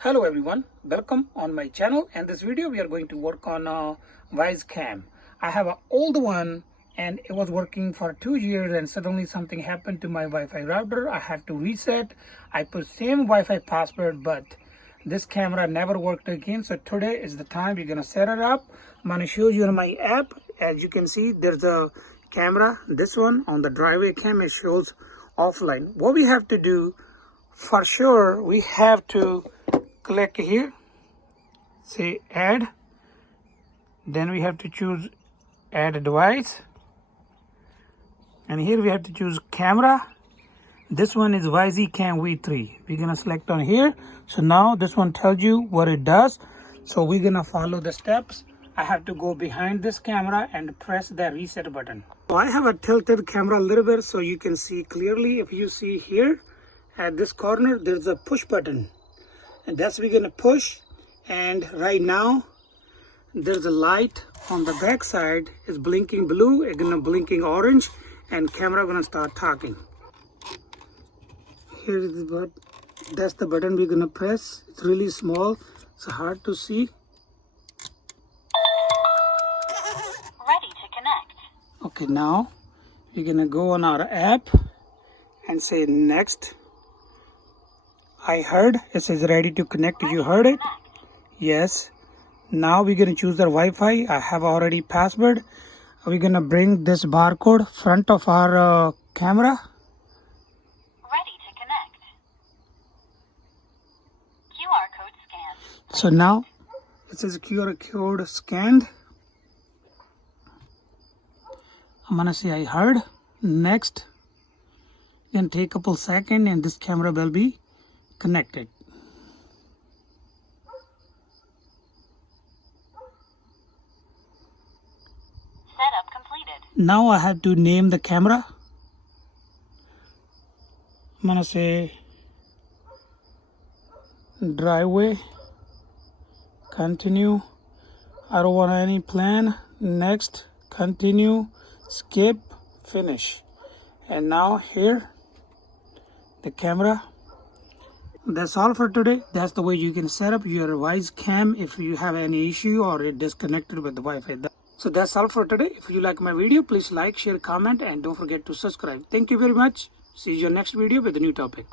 Hello everyone, welcome on my channel. And this video we are going to work on Wyze Cam. I have an old one and it was working for 2 years and suddenly something happened to my Wi-Fi router. I had to reset. I put same Wi-Fi password, but this camera never worked again. So today is the time we're gonna set it up. I'm gonna show you on my app. As you can see, there's a camera. This one on the driveway cam, it shows offline. What we have to do, for sure, we have to click here, say add, then we have to choose add device, and here we have to choose camera. This one is Wyze Cam V3. We're gonna select on here. So now this one tells you what it does, so we're gonna follow the steps. I have to go behind this camera and press the reset button. So I have a tilted camera a little bit so you can see clearly. If you see here at this corner, there's a push button, and that's we're gonna push. And right now there's a light on the back side is blinking blue, it's gonna blinking orange, and camera gonna start talking. Here is what, that's the button we're gonna press. It's really small, it's hard to see. Ready to connect. Okay, now we're gonna go on our app and say next. I heard, it says ready to connect. You heard it? Yes. Now we're going to choose the Wi-Fi. I have already password. We're going to bring this barcode front of our camera. Ready to connect. QR code scanned. So now it says QR code scanned. I'm going to say I heard. Next. It can take a couple seconds and this camera will be connected. Setup completed. Now I have to name the camera. I'm gonna say driveway, continue. I don't want any plan. Next, continue, skip, finish. And now here the camera. That's all for today. That's the way you can set up your Wyze Cam if you have any issue or it disconnected with the Wi-Fi. So that's all for today. If you like my video, please like, share, comment, and don't forget to subscribe. Thank you very much. See you in your next video with a new topic.